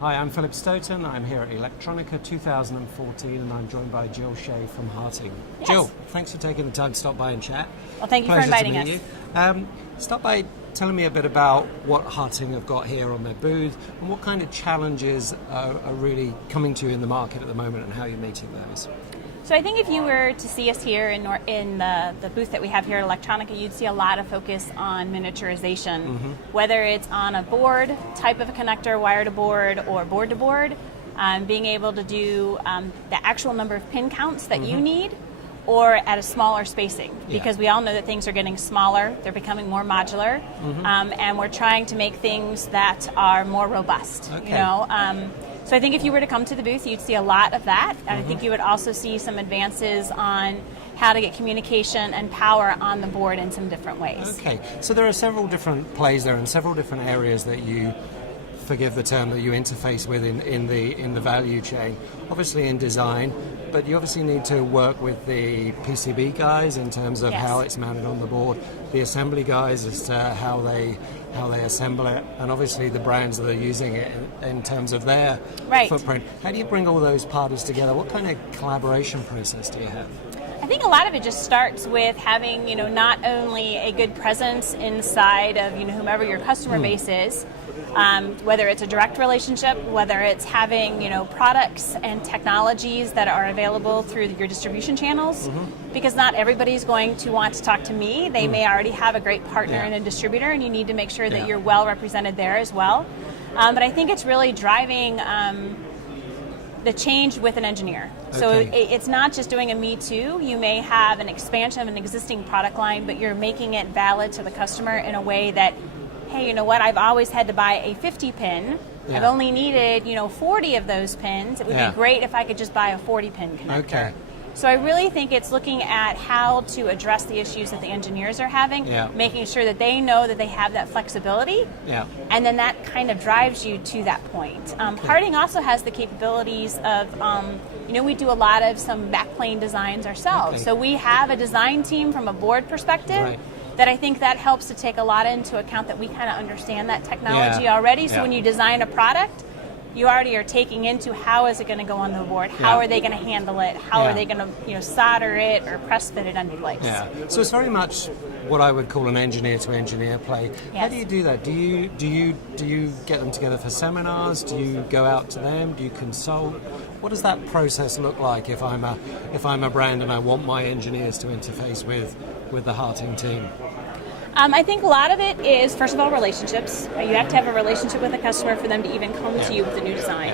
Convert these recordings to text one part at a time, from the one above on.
Hi, I'm Philip Stoten. I'm here at Electronica 2014 and I'm joined by Jill Shea from Harting. Yes. Jill, thanks for taking the time to stop by and chat. Well, thank you for inviting us. Start by telling me a bit about what Harting have got here on their booth and what kind of challenges are really coming to you in the market at the moment and how you're meeting those. So I think if you were to see us here in the booth that we have here at Electronica, you'd see a lot of focus on miniaturization, whether it's on a board type of a connector, wire to board, or board to board, being able to do the actual number of pin counts that you need, or at a smaller spacing, because we all know that things are getting smaller, they're becoming more modular, and we're trying to make things that are more robust. Okay. You know. So I think if you were to come to the booth, you'd see a lot of that. And I think you would also see some advances on how to get communication and power on the board in some different ways. Okay, so there are several different plays there and several different areas that you, forgive the term, that you interface with in the value chain. Obviously in design, but you obviously need to work with the PCB guys in terms of how it's mounted on the board, the assembly guys as to how they assemble it, and obviously the brands that are using it in terms of their footprint. How do you bring all those parties together? What kind of collaboration process do you have? I think a lot of it just starts with having, not only a good presence inside of, whomever your customer base is, whether it's a direct relationship, whether it's having, products and technologies that are available through your distribution channels, because not everybody's going to want to talk to me. They may already have a great partner and a distributor, and you need to make sure that you're well represented there as well. But I think it's really driving the change with an engineer. So it's not just doing a me too. You may have an expansion of an existing product line, but you're making it valid to the customer in a way that, hey, you know what, I've always had to buy a 50 pin. I've only needed, 40 of those pins. It would be great if I could just buy a 40 pin connector. So I really think it's looking at how to address the issues that the engineers are having, making sure that they know that they have that flexibility, and then that kind of drives you to that point. Harting also has the capabilities of, we do a lot of some backplane designs ourselves. So we have a design team from a board perspective that I think that helps to take a lot into account that we kind of understand that technology already. So when you design a product, you already are taking into how is it going to go on the board, how are they going to handle it, how are they going to solder it or press fit it into place. So it's very much what I would call an engineer to engineer play. How do you do that? Do you get them together for seminars? Do you go out to them? Do you consult? What does that process look like if I'm a brand and I want my engineers to interface with the Harting team? I think a lot of it is, first of all, relationships. You have to have a relationship with the customer for them to even come to you with a new design.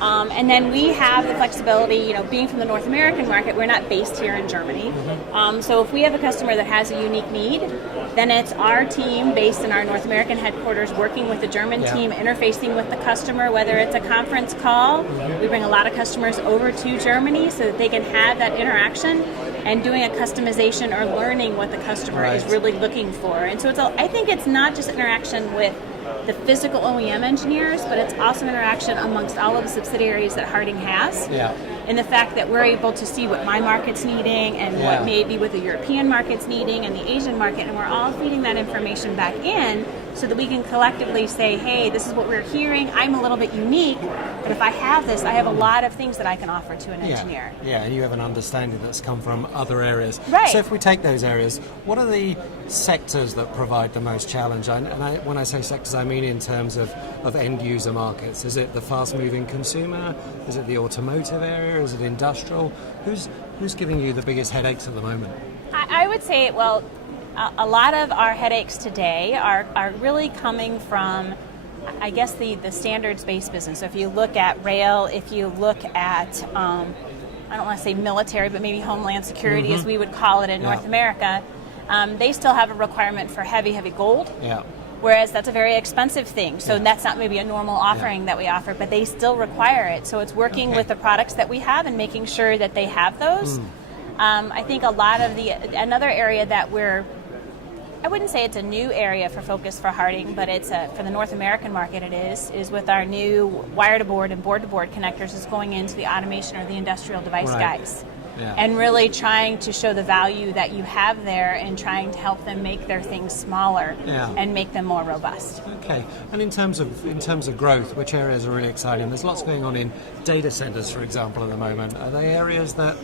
And then we have the flexibility, being from the North American market, we're not based here in Germany. So if we have a customer that has a unique need, then it's our team based in our North American headquarters working with the German team, interfacing with the customer, whether it's a conference call. We bring a lot of customers over to Germany so that they can have that interaction, and doing a customization or learning what the customer is really looking for. And so I think it's not just interaction with the physical OEM engineers, but it's also interaction amongst all of the subsidiaries that Harting has. And the fact that we're able to see what my market's needing and what maybe what the European market's needing and the Asian market, and we're all feeding that information back in so that we can collectively say, hey, this is what we're hearing. I'm a little bit unique, but if I have this, I have a lot of things that I can offer to an engineer. And you have an understanding that's come from other areas. So if we take those areas, what are the sectors that provide the most challenge? When I say sectors, I mean in terms of end user markets. Is it the fast-moving consumer? Is it the automotive area? Is it industrial? Who's giving you the biggest headaches at the moment? I would say, well, a lot of our headaches today are really coming from, I guess, the standards-based business. So if you look at rail, if you look at, I don't want to say military, but maybe homeland security, as we would call it in North America, they still have a requirement for heavy gold. Whereas that's a very expensive thing. So that's not maybe a normal offering that we offer, but they still require it. So it's working with the products that we have and making sure that they have those. I think a lot of another area that I wouldn't say it's a new area for focus for Harting, but it's for the North American market it is with our new wire to board and board to board connectors is going into the automation or the industrial device guys. Yeah. and really trying to show the value that you have there and trying to help them make their things smaller and make them more robust. Okay. And in terms of growth, which areas are really exciting? There's lots going on in data centers, for example, at the moment. Are they areas that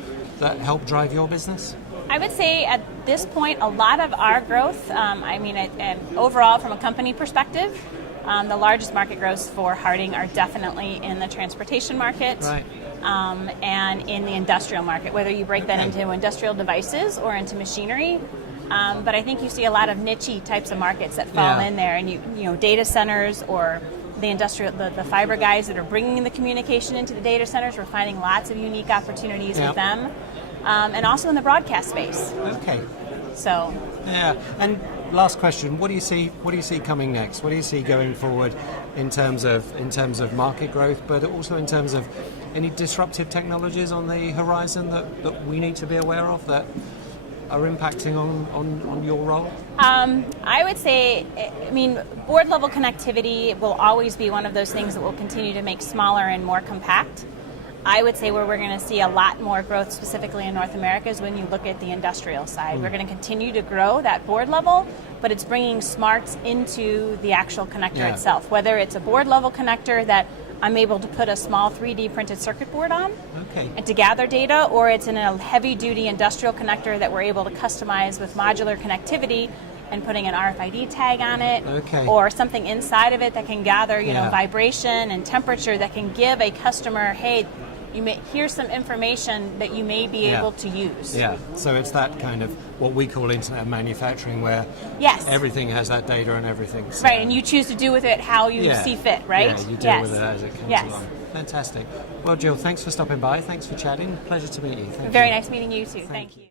help drive your business? I would say at this point, a lot of our growth, overall from a company perspective, the largest market growths for Harting are definitely in the transportation market. Right. And in the industrial market, whether you break that into industrial devices or into machinery. But I think you see a lot of niche-y types of markets that fall in there, and you know, data centers or the fiber guys that are bringing the communication into the data centers. We're finding lots of unique opportunities with them, and also in the broadcast space. Okay. So. Yeah. And last question: What do you see coming next? What do you see going forward in terms of market growth, but also in terms of any disruptive technologies on the horizon that we need to be aware of that are impacting on your role? I would say, board level connectivity will always be one of those things that will continue to make smaller and more compact. I would say where we're going to see a lot more growth specifically in North America is when you look at the industrial side. We're going to continue to grow that board level, but it's bringing smarts into the actual connector itself, whether it's a board level connector that I'm able to put a small 3D printed circuit board on and to gather data, or it's in a heavy duty industrial connector that we're able to customize with modular connectivity and putting an RFID tag on it, or something inside of it that can gather, vibration and temperature that can give a customer, hey, here's some information that you may be able to use. Yeah, so it's that kind of what we call internet manufacturing, where everything has that data and everything. So right, and you choose to do with it how you see fit, right? Yeah, you deal with it as it comes along. Fantastic. Well, Jill, thanks for stopping by. Thanks for chatting. Pleasure to meet you. Thank you. Very nice meeting you too. Thank you.